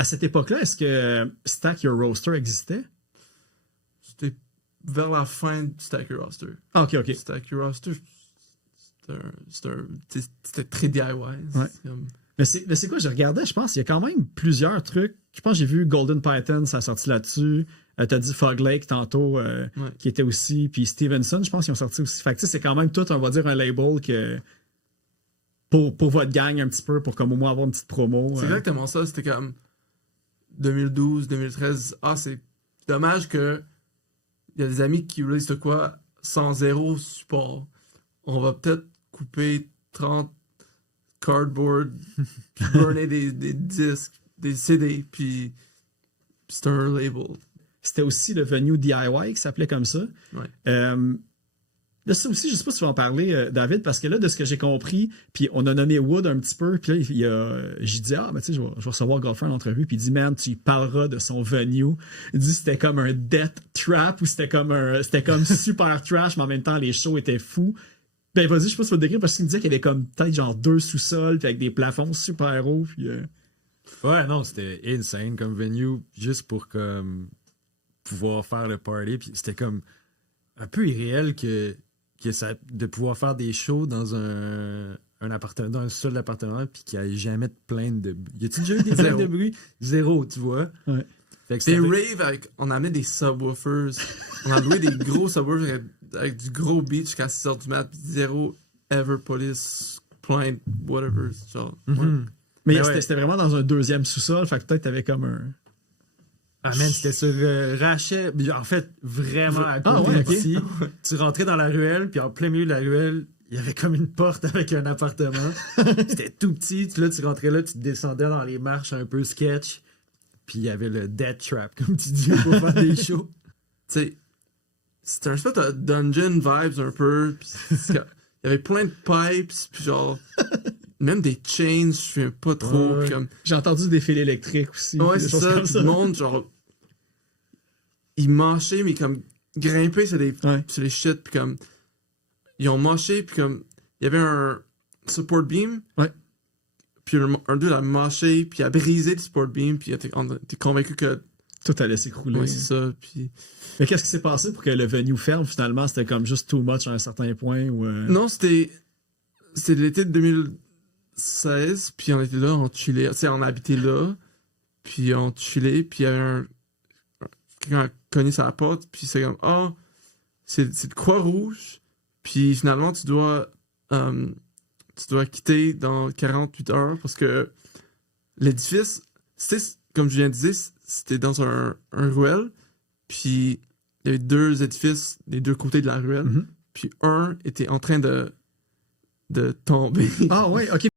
à cette époque-là, est-ce que Stack Your Roster existait? C'était vers la fin du Stack Your Roster. Ah, ok. Stack Your Roster, c'était très DIY. Ouais. Comme... Mais c'est quoi, je regardais, je pense, il y a quand même plusieurs trucs. Je pense que j'ai vu Golden Python, ça a sorti là-dessus. T'as dit Fog Lake tantôt, qui était aussi. Puis Stevenson, je pense qu'ils ont sorti aussi. Fait que c'est quand même tout, on va dire, un label que pour votre gang un petit peu, pour comme au moins avoir une petite promo. C'est exactement ça. C'était comme 2012, 2013. Ah, c'est dommage que il y a des amis qui release de quoi sans zéro support. On va peut-être couper 30 cardboard, puis burner des disques, des CD, puis c'est un label. C'était aussi le venue DIY qui s'appelait comme ça. Ouais. De ça aussi, je sais pas si tu vas en parler, David, parce que là, de ce que j'ai compris, puis on a nommé Wood un petit peu, puis là, j'ai dit, mais tu sais, je vais recevoir Golfer en entrevue, puis il dit, man, tu y parleras de son venue. Il dit, c'était comme un death trap, ou c'était comme super trash, mais en même temps, les shows étaient fous. Ben, vas-y, je sais pas si tu vas le décrire, parce qu'il me disait qu'il y avait comme peut-être genre 2 sous-sols, puis avec des plafonds super hauts, puis... Ouais, non, c'était insane comme venue, juste pour comme pouvoir faire le party, puis c'était comme un peu irréel que ça, de pouvoir faire des shows dans un appartement, dans un seul appartement, puis qu'il n'y ait jamais de plainte de bruit. Y a-tu déjà eu des plaintes de bruit? Zéro, tu vois. Ouais. Fait que Des raves, on amenait des subwoofers. On a loué des gros subwoofers avec du gros beat jusqu'à 6h du mat, puis zéro ever police, plainte, whatever. Genre, Mhm. Mais ouais. c'était vraiment dans un deuxième sous-sol, fait que peut-être t'avais comme un... Ah man, c'était sur Rachet. En fait, vraiment à côté ouais, ok. d'ici. Tu rentrais dans la ruelle, puis en plein milieu de la ruelle, il y avait comme une porte avec un appartement. C'était tout petit. Là, tu rentrais là, tu descendais dans les marches un peu sketch. Puis il y avait le death trap, comme tu dis, pour faire des shows. tu sais, c'était un espèce de dungeon vibes un peu. Pis il y avait plein de pipes, puis genre, même des chains, je sais pas trop. Ouais. Comme... J'ai entendu des fils électriques aussi. Ouais, des c'est choses ça. comme Tout le monde, genre, ils marchaient, mais comme grimper sur les shit, puis comme, ils ont marché, puis comme, il y avait un support beam. Ouais. Puis un d'eux a marché, puis a brisé le support beam, puis t'es convaincu que. Tout allait s'écrouler. Ouais, c'est ça. Puis... Mais qu'est-ce qui s'est passé pour que le venue ferme finalement? C'était comme juste too much à un certain point? Ou Non, c'était l'été de 2016, puis on était là, on chillait. Tu sais, on habitait là, puis on chillait, puis il y avait quelqu'un a cogné sur la porte, puis c'est comme, c'est de Croix-Rouge, puis finalement, tu dois quitter dans 48 heures, parce que l'édifice, comme je viens de dire, c'était dans un ruelle, puis il y avait 2 édifices des 2 côtés de la ruelle, Mhm. puis un était en train de tomber. Ah ouais, ok.